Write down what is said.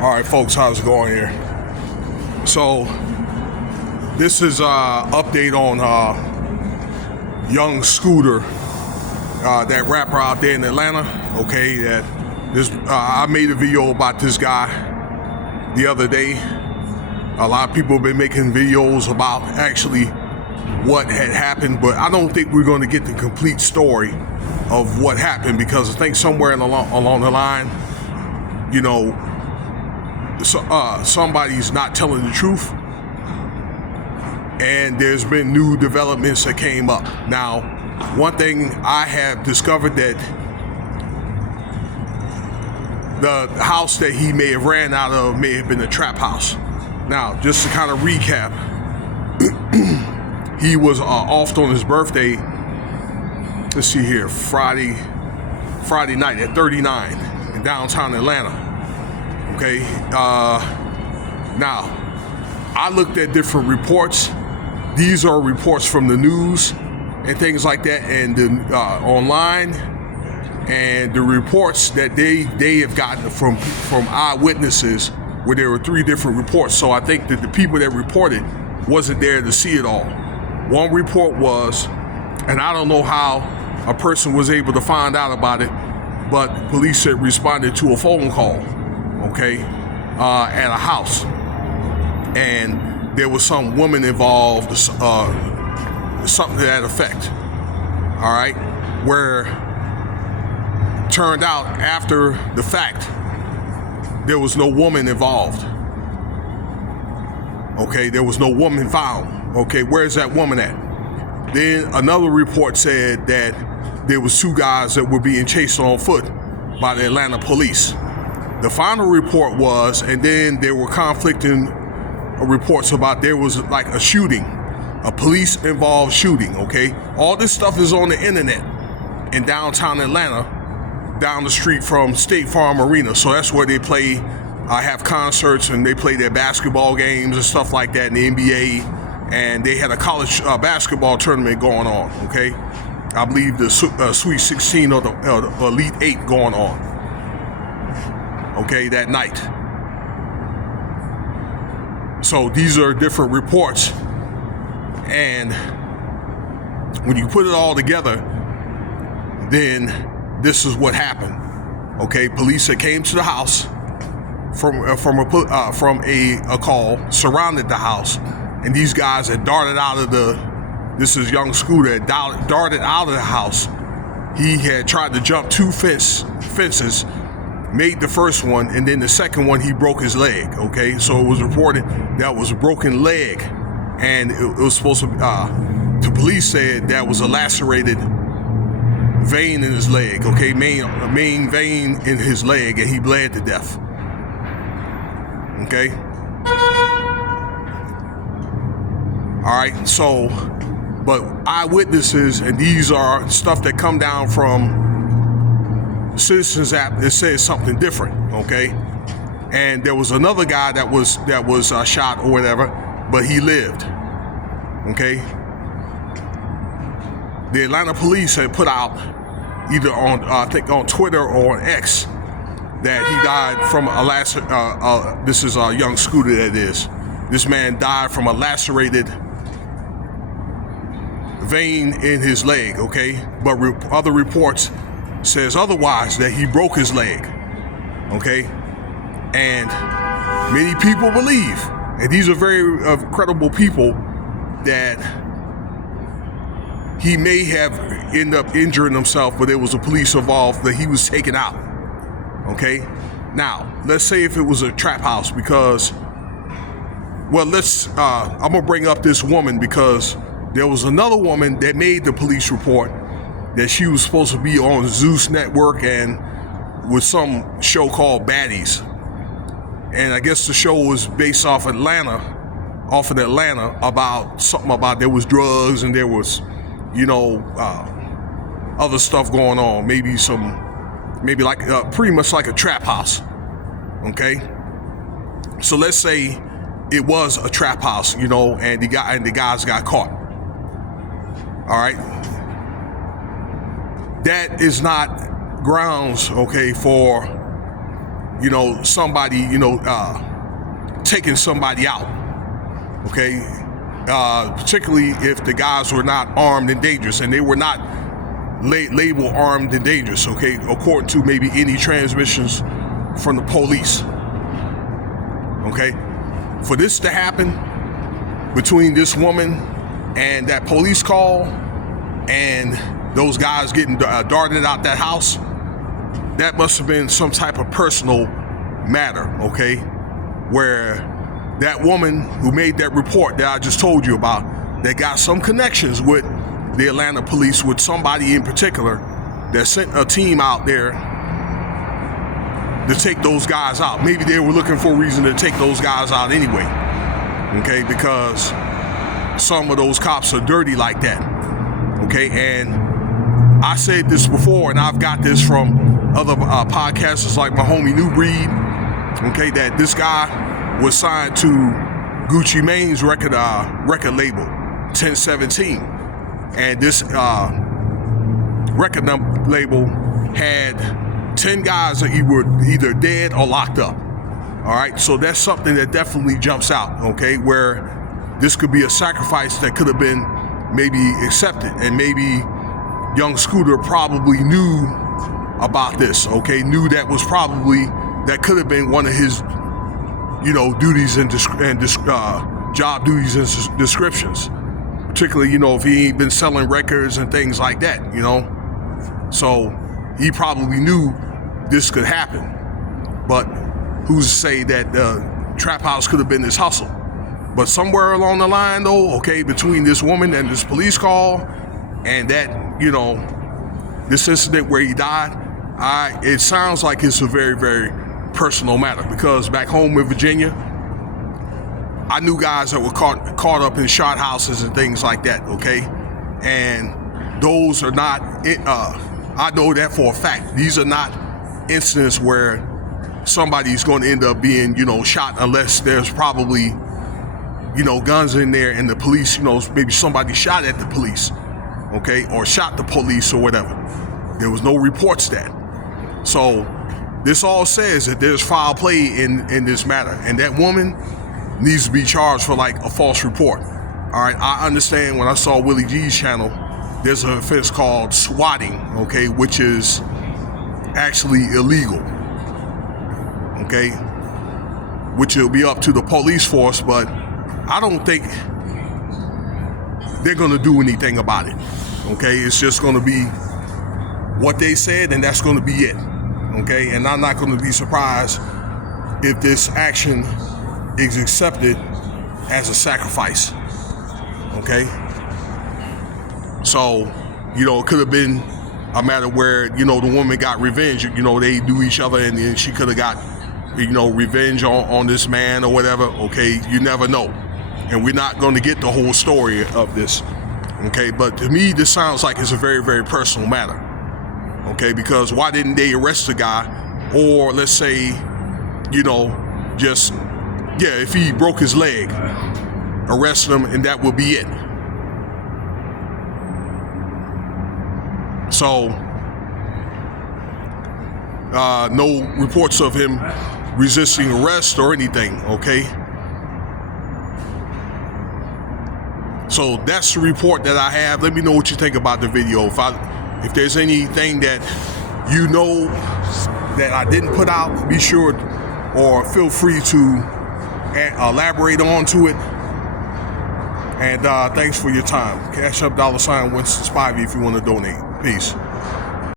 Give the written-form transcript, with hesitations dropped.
All right, folks, how's it going here? So, this is update on Young Scooter, that rapper out there in Atlanta. Okay, I made a video about this guy the other day. A lot of people have been making videos about actually what had happened, but I don't think we're going to get the complete story of what happened, because I think somewhere along the line, somebody's not telling the truth, and there's been new developments that came up. Now, one thing I have discovered, that the house that he may have ran out of may have been a trap house. Now, just to kind of recap, he was off on his birthday. Let's see here, Friday night at 39 in downtown Atlanta. Okay, now I looked at different reports. These are reports from the news and things like that, and online, and the reports that they have gotten from eyewitnesses, where there were 3 different reports. So I think that the people that reported wasn't there to see it all. One report was, and I don't know how a person was able to find out about it, but police had responded to a phone call, okay, at a house, and there was some woman involved, something to that effect. All right, where turned out after the fact there was no woman involved. Okay, there was no woman found. Okay, where's that woman at? Then another report said that there was 2 guys that were being chased on foot by the Atlanta police. The final report was, and then there were conflicting reports about there was like a shooting, a police-involved shooting, okay? All this stuff is on the internet in downtown Atlanta, down the street from State Farm Arena. So that's where they play, have concerts, and they play their basketball games and stuff like that in the NBA. And they had a college basketball tournament going on, okay? I believe the Sweet 16 or the Elite 8 going on, okay, that night. So these are different reports. And when you put it all together, then this is what happened. Okay, police that came to the house from a call, surrounded the house, and these guys had darted out of this is Young Scooter, had darted out of the house. He had tried to jump 2 fences, made the first one, and then the second one he broke his leg. Okay, so it was reported that was a broken leg, and it was supposed to. The police said that was a lacerated vein in his leg. Okay, main vein in his leg, and he bled to death. Okay. All right. So, but eyewitnesses, and these are stuff that come down from Citizens app, that says something different, okay? And there was another guy that was shot or whatever, but he lived, okay? The Atlanta police had put out, either on I think on Twitter or on X, that he died from a this is a Young Scooter, that is. This man died from a lacerated vein in his leg, okay? But other reports says otherwise, that he broke his leg, okay? And many people believe, and these are very credible people, that he may have ended up injuring himself, but there was a police involved, that he was taken out, okay? Now, let's say if it was a trap house, because, well, I'm gonna bring up this woman, because there was another woman that made the police report that she was supposed to be on Zeus Network and with some show called Baddies. And I guess the show was based off of Atlanta, about something about there was drugs and there was, other stuff going on. Maybe like pretty much like a trap house. Okay. So let's say it was a trap house, and the guys got caught. All right. That is not grounds, okay, for, somebody, taking somebody out, okay? Particularly if the guys were not armed and dangerous, and they were not labeled armed and dangerous, okay, according to maybe any transmissions from the police, okay? For this to happen between this woman and that police call and those guys getting darted out that house, that must have been some type of personal matter, okay? Where that woman who made that report that I just told you about, that got some connections with the Atlanta police, with somebody in particular that sent a team out there to take those guys out. Maybe they were looking for a reason to take those guys out anyway, okay? Because some of those cops are dirty like that, okay? And I said this before, and I've got this from other podcasters like my homie New Breed, okay, that this guy was signed to Gucci Mane's record label, 1017. And this record label had 10 guys that were either dead or locked up. All right, so that's something that definitely jumps out, okay, where this could be a sacrifice that could have been maybe accepted, and maybe young Scooter probably knew about this, okay, knew that was probably, that could have been one of his, duties and job duties and descriptions, particularly, if he ain't been selling records and things like that, so he probably knew this could happen. But who's to say that the trap house could have been this hustle? But somewhere along the line, though, okay, between this woman and this police call and that, this incident where he died, it sounds like it's a very, very personal matter, because back home in Virginia, I knew guys that were caught up in shot houses and things like that, okay? And those are not, I know that for a fact, these are not incidents where somebody's going to end up being, shot, unless there's probably, guns in there and the police, maybe somebody shot at the police, okay, or shot the police or whatever. There was no reports that. So this all says that there's foul play in this matter, and that woman needs to be charged for like a false report. All right, I understand when I saw Willie G's channel, there's an offense called swatting, okay, which is actually illegal, okay, which will be up to the police force, but I don't think they're gonna do anything about it, okay? It's just gonna be what they said, and that's gonna be it, okay? And I'm not gonna be surprised if this action is accepted as a sacrifice, okay? So, it could have been a matter where, the woman got revenge, they do each other, and then she could have got, revenge on this man or whatever, okay? You never know. And we're not going to get the whole story of this, okay? But to me, this sounds like it's a very, very personal matter, okay? Because why didn't they arrest the guy? Or let's say, if he broke his leg, arrest him, and that will be it. So, no reports of him resisting arrest or anything, okay? So that's the report that I have. Let me know what you think about the video. If there's anything that that I didn't put out, be sure or feel free to elaborate onto it. And thanks for your time. Cash App $Winston Spivey if you want to donate. Peace.